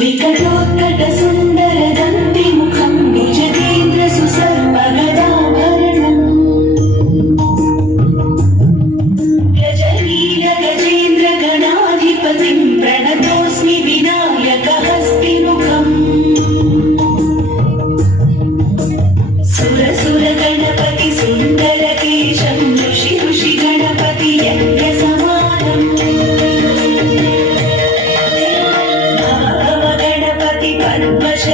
विकटोत्कट सुंदर दंति मुखं निजतेन्द्र सुसर्पगदाभरणम् गजनील गजेन्द्र गणाधिपतिं प्रणतोऽस्मि विनायकहस्तिमुखम् सुरसुर गणपति सुंदर केशं ऋषि ऋषि गणपति यज्ञसमानम् पद्मश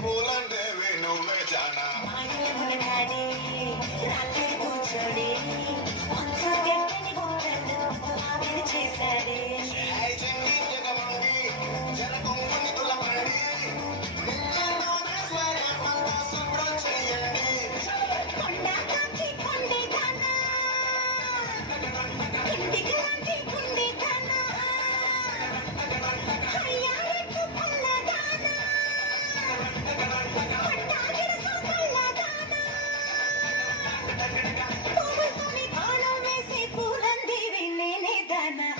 పూలంటేవి నువ్వే జానా చేశాడే జగమండి జనకొంగుని తులమండి నిన్నలోనే స్వరమంతా శుభ్రం చెయ్యండి కొండకాకి కొండే దానా ఇంటికి లాంటి కొండే దానా హరియాలకు పల్ల దానా పట్టాగిడ సోకల్ల దానా పువ్వుతోని బాణం వేసి పూలందివి నేనే దానా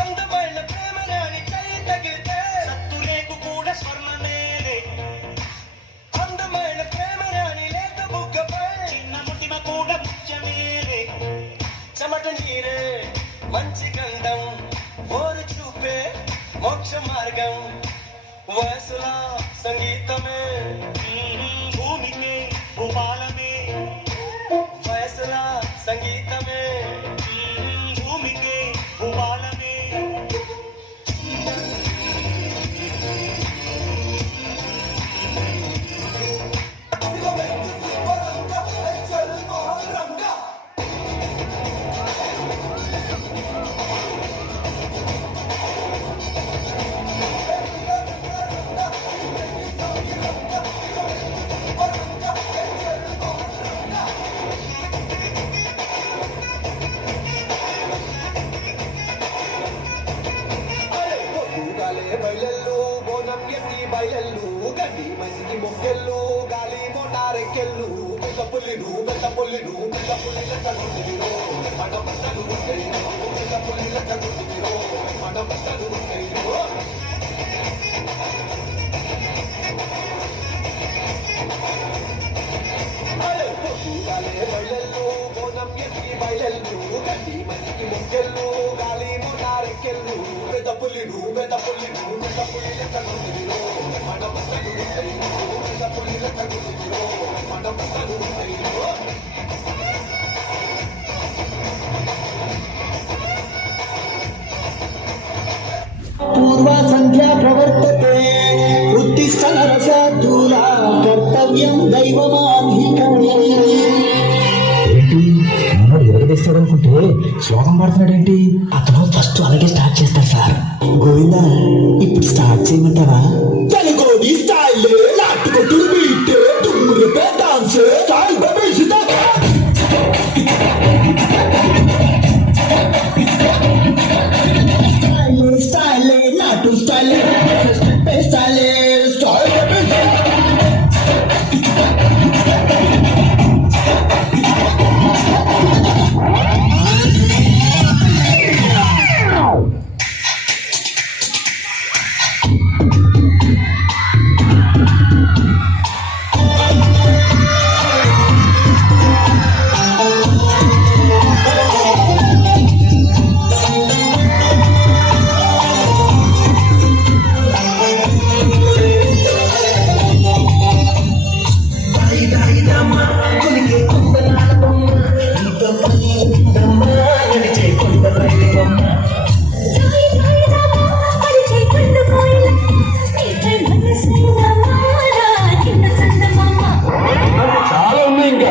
అందమైన ప్రేమరాని చెయ్యి తగిలితే సత్తురేకు కూడా స్వర్ణమేలే అందమైన ప్రేమరాని లేత బుగ్గపై చిన్న ముటిమ కూడా ముత్యమేలే చెమట నీరే మంచి గంధం ఓరు చూపే మోక్ష మార్గం వయసులా సంగీతమే భూమికే భూపాలమే వయసులా సంగీతమే భూమికే భూపాలమే గాలే బయలెల్లు బోనం ఎత్తి బయలెల్లు గడ్డి మసికి మొక్కెళ్ళు గాలి మోటారెక్కెళ్ళు పెద్ద పుల్లిను పెద్ద పుల్లిను పెద్ద పుల్లి లెక్క గుర్తిరో మన బట్టలు ఉంటాయిరో పెద్ద పుల్లి లెక్క గుర్తిరో మన బట్టలు ఉంటాయిరో గాలే బయలెల్లు బోనం ఎత్తి బయలెల్లు గడ్డి మసికి మొక్కెళ్ళు గాలి మోటారెక్కెళ్ళు పెద్ద పుల్లిను పెద్ద పుల్లిను పెద్ద పుల్లి లెక్క గుర్తిరో మన బట్టలు ఉంటాయిరో పెద్ద పుల్లి లెక్క గుర్తిరో మన బట్టలు ఉంటాయిరో పూర్వ సంధ్యా ప్రవర్తతే ఉత్తిష్ట నరసాధూల కర్తవ్యం దైవమాధికమే. ఏంటి మనోడు ఎరగదీస్తాడు అనుకుంటే శ్లోకం పాడుతున్నాడేంటి? అతను ఫస్ట్ అలాగే స్టార్ట్ చేస్తారు సార్. గోవిందా ఇప్పుడు స్టార్ట్ చేయమంటారా? తెలుగోడి స్టైల్ నాటుకొట్టు బీట్ తుమ్మురు డాన్స్ స్టైల్ బేసిదా స్టైల్ నాటు స్టైల్ స్టైల్ స్టైల్ కొలికే కుందనాల బొమ్మ నీతో పని ఉందమ్మా నడిచే కొండ బయలు బొమ్మ చాలా ఉన్నాయి ఇంకా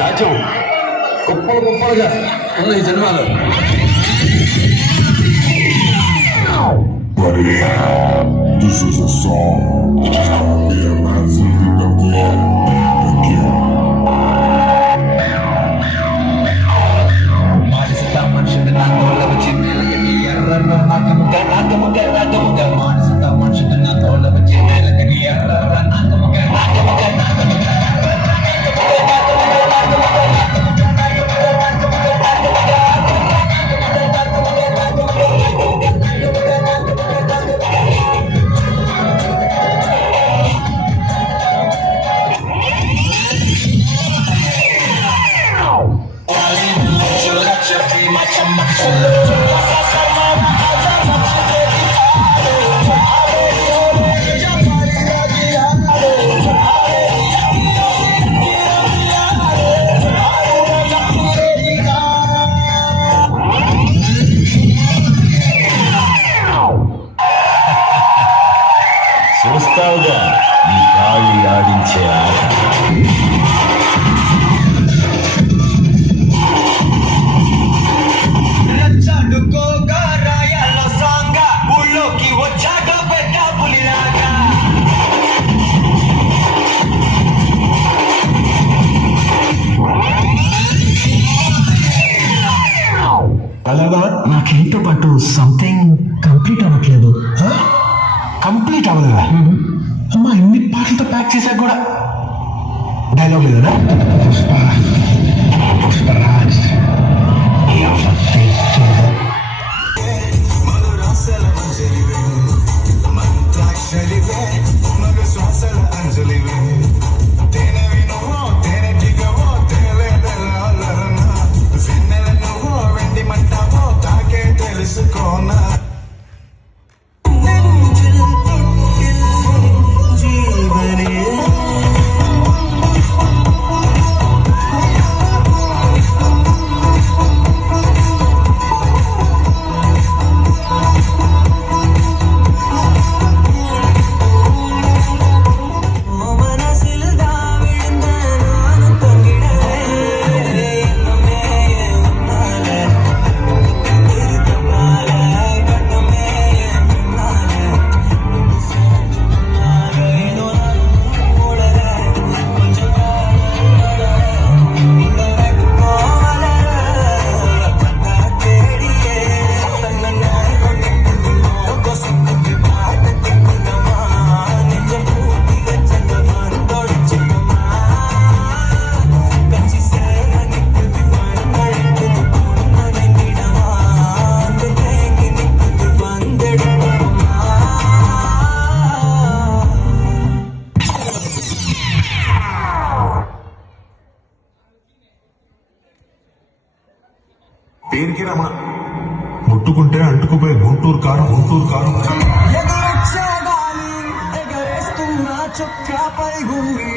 రాజ్యం గొప్పలు గొప్పలుగా ఉన్నాయి జన్మాలు. This is a song. Be a man singing the floor. Thank you. మానసిక మనుషుడు నా తోల వచ్చి నేలకి ఎర్రన్న నాకముగ నాకముగ నాకముగ మానసిక మనుషుడు నా తోల వచ్చి నేలకి ఎర్రన్న నాకముగ నాకముగ నాకముగ చూస్తావుగా ఈ గాలి ఆడించే ఆట. రచ్చడుకోగా రాయాలో సాంగ ఊళ్ళోకి వచ్చాక పెద్ద పులిలాగా అలాగా నాకేంటో పాటు సంథింగ్ కంప్లీట్ అవ్వట్లేదు. కంప్లీట్ అవ్వలేదా? అమ్మా ఇన్ని పాటలతో ప్యాక్ చేశాక కూడా డైలాగ్ లేదా? పుష్పరాజ్ మంత్రాక్షరివే మగ శ్వాసల అంజలివే తేనెవి నువ్వో తేనెటిగవో తేలేదెల్లరన్న వెన్నెల నువ్వో వెండి మంటవో తాకే తెలుసుకోనా పేరుకి రమణ ముట్టుకుంటే అంటుకుపోయి గుంటూరు కారం ఎగరేస్తున్నా చొక్కాపై గుండి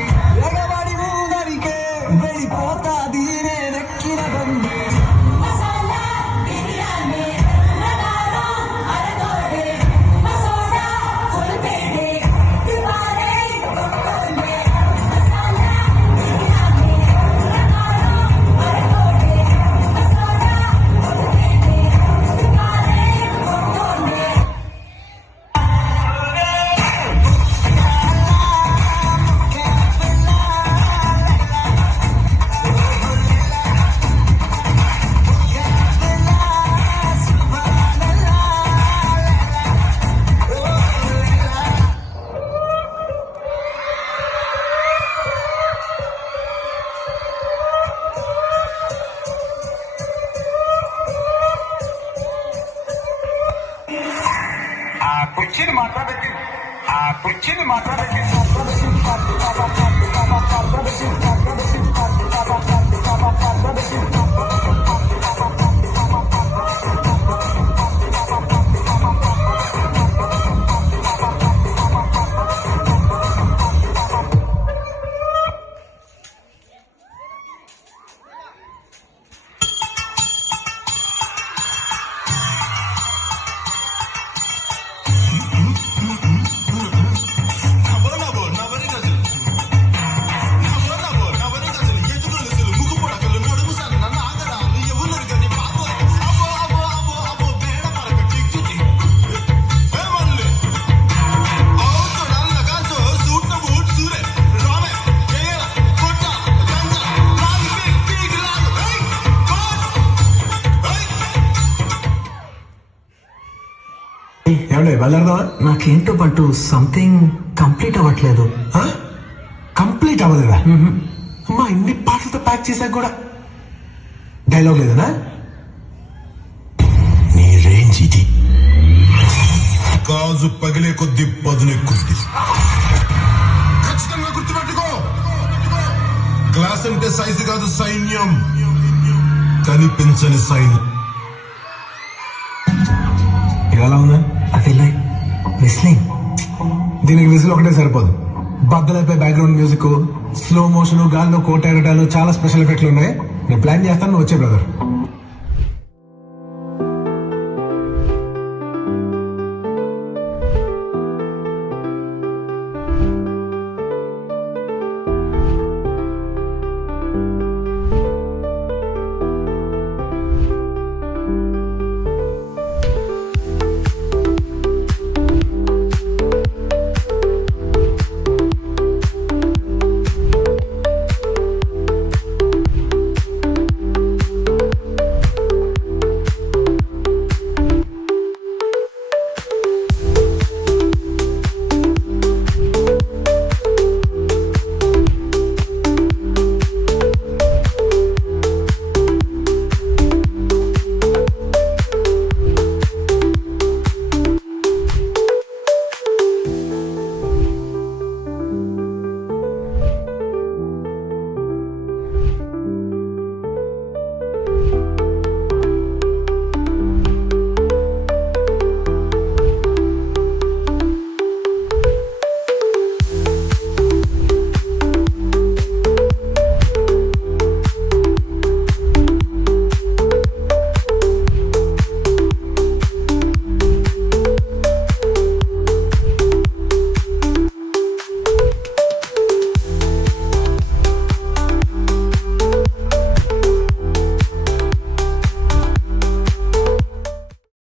ఎగబడి ముందరికే వెళ్ళిపోతాది నేనెక్కిన బండి బయలుదేరదామా? నాకేంటో పట్టు సంథింగ్ కంప్లీట్ అవ్వట్లేదు. కంప్లీట్ అవ్వలేదా? అమ్మా ఇన్ని పాటలతో ప్యాక్ చేశాక కూడా డైలాగ్ లేదనా? నీ రేంజ్ ఇది. గాజు పగిలే కొద్ది పదునెక్కుద్ది. ఖచ్చితంగా గుర్తుపెట్టుకో, క్లాస్ అంటే సైజు కాదు సైన్యం, కనిపించని సైన్యం. ఎలా ఉందా? అది లైక్ విస్లింగ్. దీనికి విజిల్ ఒకటే సరిపోదు. బద్దలైపోయి బ్యాక్గ్రౌండ్ మ్యూజిక్, స్లో మోషన్, గాల్లో కోట ఎగటాలు, చాలా స్పెషల్ ఎఫెక్ట్లు ఉన్నాయి. నేను ప్లాన్ చేస్తాను, నువ్వు వచ్చే బ్రదర్.